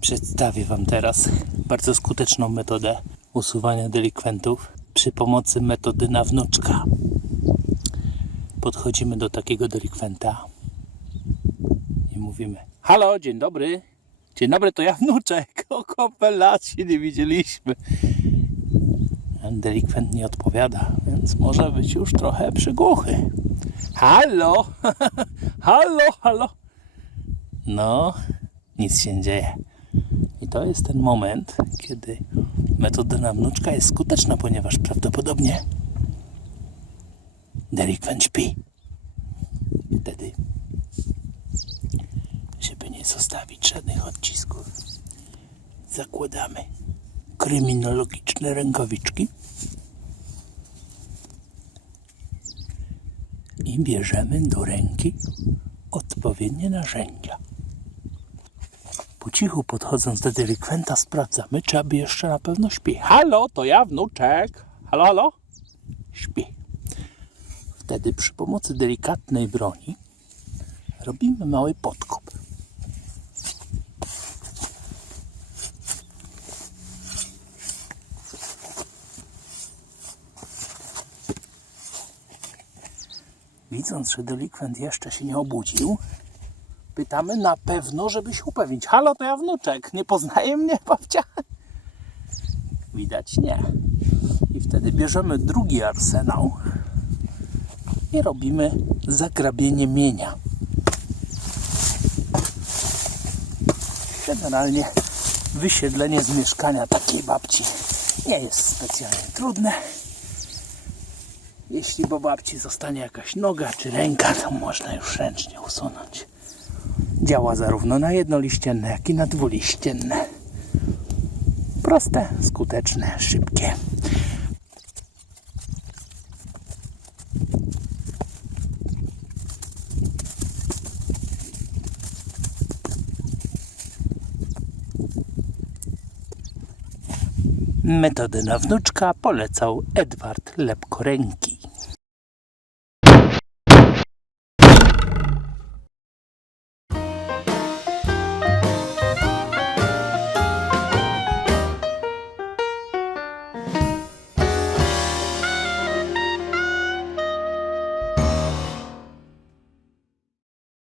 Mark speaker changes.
Speaker 1: Przedstawię Wam teraz bardzo skuteczną metodę usuwania delikwentów przy pomocy metody na wnuczka. Podchodzimy do takiego delikwenta i mówimy: Halo, dzień dobry. Dzień dobry, to ja wnuczek. O kopę lat się nie widzieliśmy. Delikwent nie odpowiada, więc może być już trochę przygłuchy. Halo, halo, halo. No, nic się nie dzieje. To jest ten moment, kiedy metoda na wnuczka jest skuteczna, ponieważ prawdopodobnie delikwent śpi. Wtedy, żeby nie zostawić żadnych odcisków, zakładamy kryminologiczne rękawiczki i bierzemy do ręki odpowiednie narzędzia. Po cichu podchodząc do delikwenta sprawdzamy, czy aby jeszcze na pewno śpi. Halo, to ja wnuczek. Halo, halo? Śpi. Wtedy przy pomocy delikatnej broni robimy mały podkop. Widząc, że delikwent jeszcze się nie obudził, pytamy na pewno, żeby się upewnić. Halo, to ja wnuczek. Nie poznaje mnie babcia? Widać nie. I wtedy bierzemy drugi arsenał i robimy zagrabienie mienia. Generalnie wysiedlenie z mieszkania takiej babci nie jest specjalnie trudne. Jeśli po babci zostanie jakaś noga czy ręka, to można już ręcznie usunąć. Działa zarówno na jednoliścienne, jak i na dwuliścienne. Proste, skuteczne, szybkie. Metodę na wnuczka polecał Edward Lepkoręki.